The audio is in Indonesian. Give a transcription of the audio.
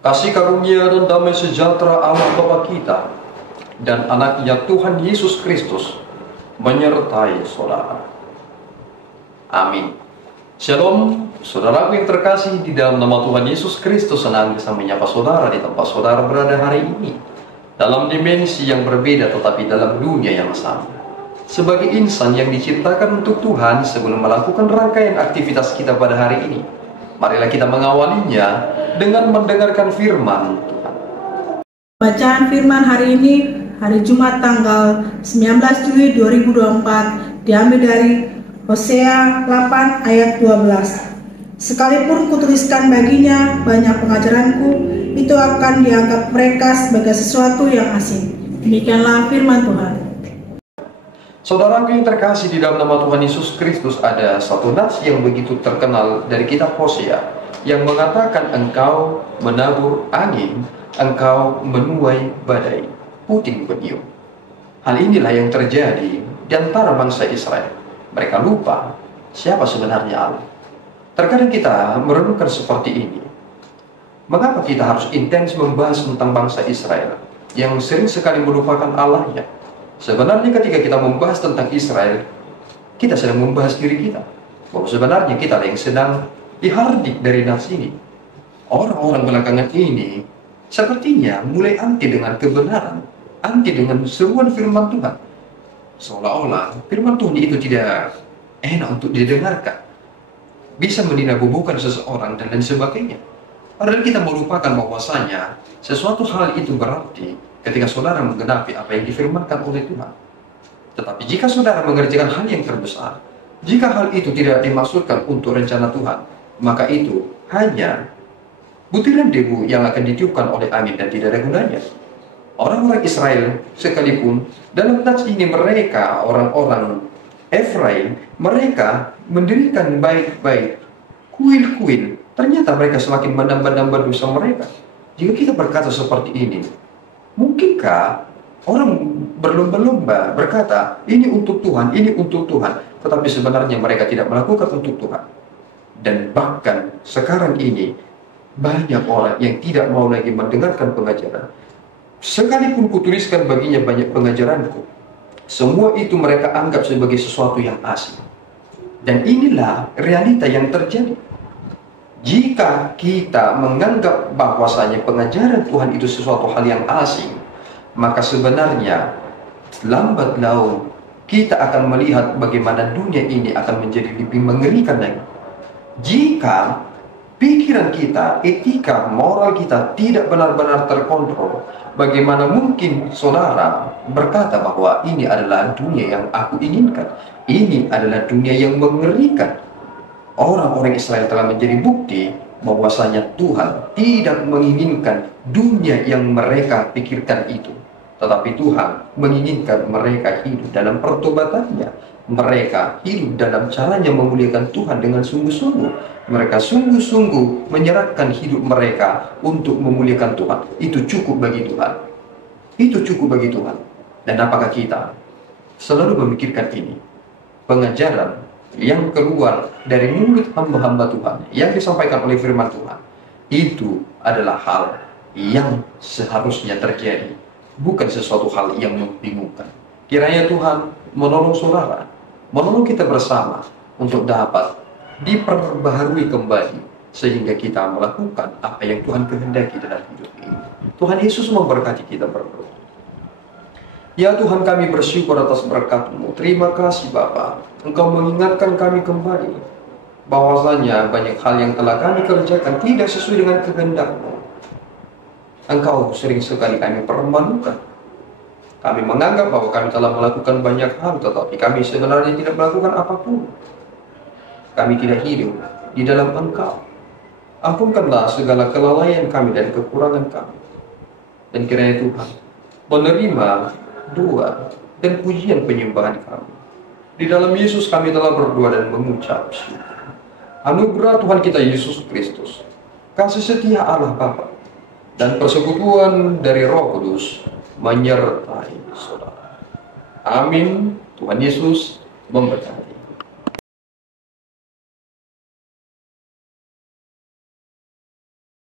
Kasih karunia dan damai sejahtera Allah Bapa kita dan anaknya Tuhan Yesus Kristus menyertai saudara. Amin. Shalom, saudaraku yang terkasih di dalam nama Tuhan Yesus Kristus. Senang bisa menyapa saudara di tempat saudara berada hari ini, dalam dimensi yang berbeda tetapi dalam dunia yang sama. Sebagai insan yang diciptakan untuk Tuhan, sebelum melakukan rangkaian aktivitas kita pada hari ini, marilah kita mengawalinya dengan mendengarkan firman Tuhan. Bacaan firman hari ini, hari Jumat tanggal 19 Juli 2024, diambil dari Hosea 8 ayat 12. Sekalipun kutuliskan baginya banyak pengajaranku, itu akan dianggap mereka sebagai sesuatu yang asing. Demikianlah firman Tuhan. Saudaraku yang terkasih di dalam nama Tuhan Yesus Kristus, ada satu nats yang begitu terkenal dari kitab Hosea yang mengatakan, engkau menabur angin, engkau menuai badai, puting beliung. Hal inilah yang terjadi di antara bangsa Israel. Mereka lupa siapa sebenarnya Allah. Terkadang kita merenungkan seperti ini. Mengapa kita harus intens membahas tentang bangsa Israel yang sering sekali melupakan Allahnya? Sebenarnya ketika kita membahas tentang Israel, kita sedang membahas diri kita, bahwa sebenarnya kita yang sedang dihardik dari nats ini. Orang-orang belakangan ini sepertinya mulai anti dengan kebenaran, anti dengan seruan firman Tuhan. Seolah-olah firman Tuhan itu tidak enak untuk didengarkan, bisa meninabobokan seseorang dan lain sebagainya. Padahal kita melupakan bahwasanya sesuatu hal itu berarti ketika saudara menggenapi apa yang difirmankan oleh Tuhan. Tetapi jika saudara mengerjakan hal yang terbesar, jika hal itu tidak dimaksudkan untuk rencana Tuhan, maka itu hanya butiran debu yang akan ditiupkan oleh angin dan tidak ada gunanya. Orang-orang Israel sekalipun dalam nats ini, mereka orang-orang Efraim, mereka mendirikan bait-bait, kuil-kuil. Ternyata mereka semakin menambah-nambah dosa mereka. Jika kita berkata seperti ini, mungkinkah orang berlomba-lomba berkata, ini untuk Tuhan, ini untuk Tuhan, tetapi sebenarnya mereka tidak melakukan untuk Tuhan. Dan bahkan sekarang ini banyak orang yang tidak mau lagi mendengarkan pengajaran. Sekalipun kutuliskan baginya banyak pengajaranku, semua itu mereka anggap sebagai sesuatu yang asing. Dan inilah realita yang terjadi. Jika kita menganggap bahwasanya pengajaran Tuhan itu sesuatu hal yang asing, maka sebenarnya lambat laun kita akan melihat bagaimana dunia ini akan menjadi lebih mengerikan lagi. Jika pikiran kita, etika, moral kita tidak benar-benar terkontrol, bagaimana mungkin saudara berkata bahwa ini adalah dunia yang aku inginkan, ini adalah dunia yang mengerikan. Orang-orang Israel telah menjadi bukti bahwasanya Tuhan tidak menginginkan dunia yang mereka pikirkan itu. Tetapi Tuhan menginginkan mereka hidup dalam pertobatannya. Mereka hidup dalam caranya memuliakan Tuhan dengan sungguh-sungguh. Mereka sungguh-sungguh menyerahkan hidup mereka untuk memuliakan Tuhan. Itu cukup bagi Tuhan. Itu cukup bagi Tuhan. Dan apakah kita selalu memikirkan ini? Pengajaran yang keluar dari mulut hamba-hamba Tuhan, yang disampaikan oleh firman Tuhan, itu adalah hal yang seharusnya terjadi, bukan sesuatu hal yang membingungkan. Kiranya Tuhan menolong saudara, menolong kita bersama untuk dapat diperbaharui kembali, sehingga kita melakukan apa yang Tuhan kehendaki dalam hidup ini. Tuhan Yesus memberkati kita berdoa. Ya Tuhan, kami bersyukur atas berkat-Mu. Terima kasih Bapa, Engkau mengingatkan kami kembali bahwasanya banyak hal yang telah kami kerjakan tidak sesuai dengan kehendak-Mu. Engkau sering sekali kami permalukan. Kami menganggap bahwa kami telah melakukan banyak hal, tetapi kami sebenarnya tidak melakukan apapun. Kami tidak hidup di dalam Engkau. Ampunkanlah segala kelalaian kami dan kekurangan kami. Dan kiranya Tuhan menerima doa dan pujian penyembahan kami. Di dalam Yesus kami telah berdoa dan mengucap syukur. Anugerah Tuhan kita Yesus Kristus, kasih setia Allah Bapa, dan persekutuan dari Roh Kudus menyertai saudara. Amin. Tuhan Yesus memberkati.